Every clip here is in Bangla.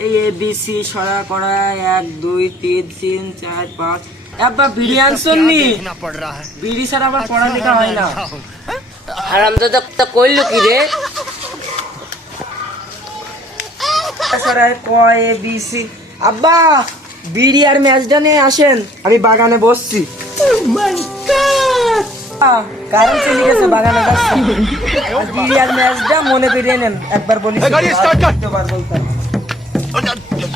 এই ABC সরা করা 1 2 3 3 4 5 আব্বা বিড়ি আনছনি বিড়ি ছাড়া আবার পড়ালেখা হয় না হারামজাদা তা কইলো কি রে সরা ক ABC আব্বা বিড়ি আর ম্যাচটা নিয়ে আসেন আমি বাগানে বসছি কারণ চলে গেছে বাগানে যাচ্ছি বিড়ি আর ম্যাচটা মনে করিয়ে নেন একবার বলি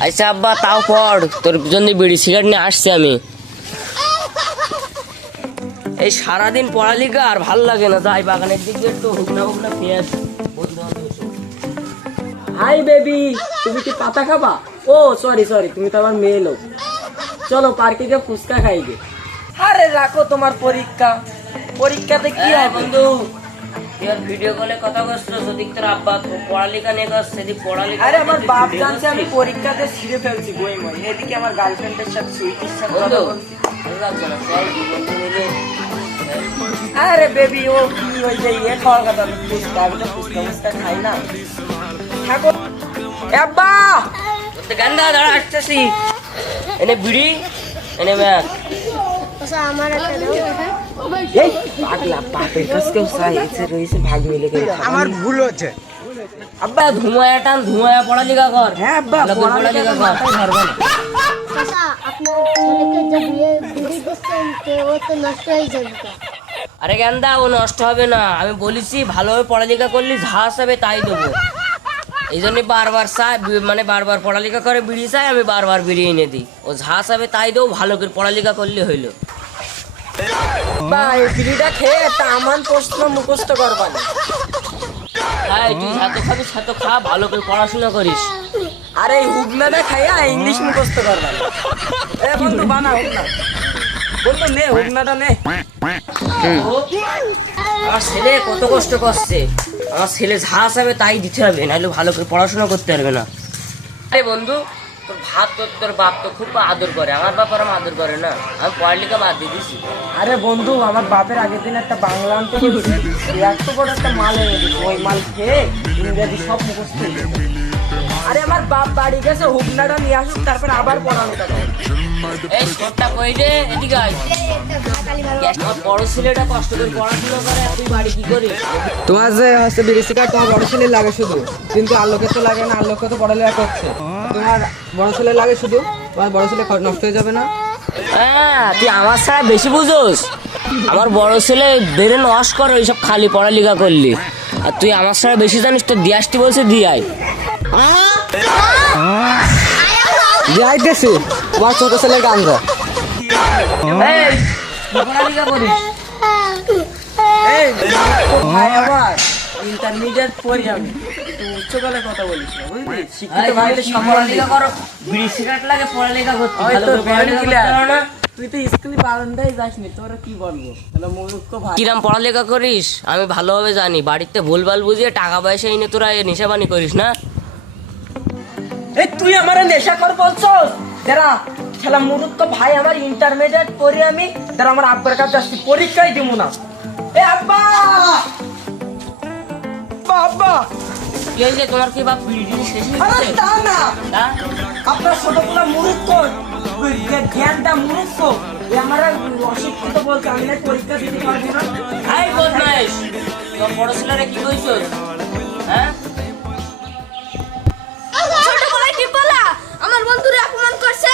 আচ্ছা আব্বা তাও পড় তোর জন্য বিড়ি সিগারেট নিয়ে আসছি আমি এই সারাদিন পড়ালেখা আর ভাল লাগে না যাই বাগানের দিকে একটু হুকনা হুকনা খেয়ে আসি হাই বেবি তুমি কি পাতা খাবা ও সরি তুমি তো আমার মেয়ে লোক চলো পার্কে গিয়ে ফুচকা খাইবে আরে রাখো তোমার পরীক্ষাতে কি হয় বন্ধু তুই ভিডিও কলে কথা বলছো যদি তোর আব্বা পড়ালেখা নিয়ে গেছে সেদিক পড়ালেখা আরে আমার বাপ জানছে আমি পরীক্ষাতে ছিঁড়ে ফেলছি বই মই এদিকে আমার গার্লফ্রেন্ডের সাথে সুইটির সাথে কথা বলছি ভালো লাগছে না চল দুই বন্ধু মিলে আরে বেবি ও কি হই যায় এ খাওয়ার কথা ফুচকা আমি তো ফুচকা খাই না থাকো আব্বা তো গান্দা দাঁড়া আসতেছি এনে বিড়ি এনে ম্যাক আচ্ছা আমার একটা দাও এই পাগলা বাপের কাছে কেউ চাই এসে রয়েছে ভাগ মিলে গেল আমার ভুল হচ্ছে আব্বা ধুমায়া টান ধুমায়া পড়ালেখা কর হ্যাঁ আব্বা পড়ালেখা কর আচ্ছা আপনার ছেলেকে যে বিড়ি দিচ্ছেন ও তো নষ্ট হয়ে যাবে তো আরে গান্দা ও নষ্ট হবে না আমি বলেছি ভালোভাবে পড়ালেখা করলে যা হবে তাই দেবো এই জন্য বারবার চাই মানে বারবার পড়ালেখা করে বিড়ি চাই আমি বারবার বিড়ি এনে দিই ও যা হবে তাই দেবো ভালো করে পড়ালেখা করলে হইলো বা এই বিড়িটা খেয়ে একটা আমান প্রশ্ন মুখস্থ করবা না হ্যাঁ তুই ছাতো খাবি ছাতো খা ভালো করে পড়াশোনা করিস আরে এই হুগনাটা খাইয়া ইংলিশ মুখস্থ করবা না এ বন্ধু বানা হুগনা বন্ধু নে হুগনাটা নে আমার ছেলে কত কষ্ট করছে আমার ছেলে যা হবে তাই দিতে হবে নাহলে ভালো করে পড়াশোনা করতে পারবে না আরে বন্ধু তোর ভাত তোর বাপ তো খুব আদর করে আমার বাপ আর আদর করে না আমি পড়ালেখা বাদ দিয়ে দিছি আরে বন্ধু আমার বাপের আগের দিন একটা বাংলা আনতে বলছি এত বড় একটা মাল এনে দিচ্ছে ওই মাল খেয়ে ইংরেজি সব মুখস্থ হয়ে গেছে। আরে আমার বাপ বাড়ি গেছে হুগনাটা নিয়ে আসুক তারপর আবার পড়ানোটা দাও এই ছোটটা কই রে এদিকে আয় আমার বড় ছেলেটা কষ্ট করে পড়াশোনা করে আর তুই বাড়ি কি করিস তোমার যে হচ্ছে বিড়ি সিগারেট তোমার বড় ছেলে লাগে শুধু কিন্তু আলোকে তো লাগে না আলোকে তো পড়ালেখা করছে তোমার বড় ছেলে লাগে শুধু তোমার বড় ছেলে নষ্ট হয়ে যাবে না হ্যাঁ তুই আমার ছাড়া বেশি বুঝোস আমার বড় ছেলে বেড়ে নষ্ট করে ওইসব খালি পড়ালেখা করলি আর তুই আমার ছাড়া বেশি জানিস তো দিয়ে আসতে বলছে দিয়ে আয় যাই দেশে তোমার ছোট ছেলের গান যা এই, পড়ালেখা করিস এই ভাই আবার ইন্টারমিডিয়েট পড়ি আমি তুই উচ্চতলে কথা বলিস না বুঝলি শিক্ষিত ভাইলে সব পড়ালেখা করো বিড়ি সিগারেট লাগে পড়ালেখা করতে ভালো করে পড়ালেখা করতে পারো না তুই তো স্কুলে বারান্দায় যাসনি তোরা কি বলবো তাহলে মূর্খ ভাই কিরাম পড়ালেখা করিস আমি ভালোভাবে জানি বাড়িতে ভুলভাল বুঝিয়ে টাকা পয়সা এনে তোরা নেশাবানি করিস না এই তুই আমারে নেশা কর বলছস যারা খেলা মূর্খ ভাই আমার ইন্টারমিডিয়েট পড়ি আমি যারা আমার আব্বার কাছে যাচ্ছি পরীক্ষাই দিব না এ আব্বা বাবা কি হয়েছে তোমার কি বাপ বিড়ি টিড়ি শেষ হয়ে আরে গেছে? তা না তা? আপনার ছোটগুলো মূর্খ জ্ঞানটা মূর্খ আমার অশিক্ষিত বলছে আমি না পরীক্ষা দিতে পারবো না এই বদমাইশ তোর বড় ছেলেরা কি কইছস হ্যাঁ ছোট বলে কি বলা আমার বন্ধুরা অপমান করছে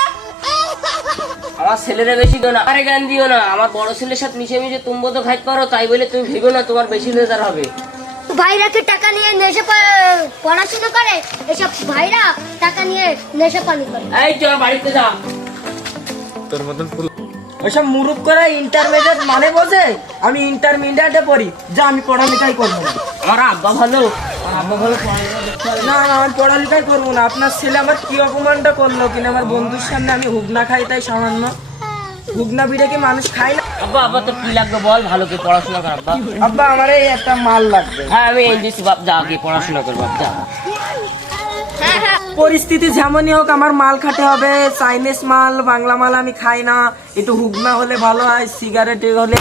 আমার ছেলেরা বেশি দিও না আরে জ্ঞান দিও না আমার বড় ছেলের সাথে মিশে মিশে তুমি তো খাইতে পারো তাই বলে তুমি ভেবো না তোমার বেশি রেজাল্ট হবে ভাইরা কি টাকা নিয়ে নেশা পড়াশোনা করে এসব ভাইরা টাকা নিয়ে নেশা পানি করে এই চল বাড়িতে যা ওইসব মুরুখ করে ইন্টারমিডিয়েট মানে বোঝে আমি ইন্টারমিডিয়েটে পড়ি যা আমি পড়ালেখাই করবো না আমার আব্বা ভালো আমার আব্বা ভালো পড়ালেখা দেখতে হবে না না আমি পড়ালেখাই করবো না আপনার ছেলে আমার কি অপমানটা করলো কিনা আমার বন্ধুর সামনে আমি হুগনা খাই তাই সামান্য হুগনা বিড়ে কি মানুষ খায় না আব্বা আব্বা তোর কি লাগবে বল ভালো করে পড়াশোনা কর আব্বা আব্বা আমার এই একটা মাল লাগবে হ্যাঁ আমি এই দিচ্ছি বাপ যা কি পড়াশোনা কর বাপ যা পরিস্থিতি যেমনই হোক আমার মাল খাতে হবে চাইনিজ মাল বাংলা মাল আমি খাই না একটু হুগনা হলে ভালো হয় সিগারেট হলে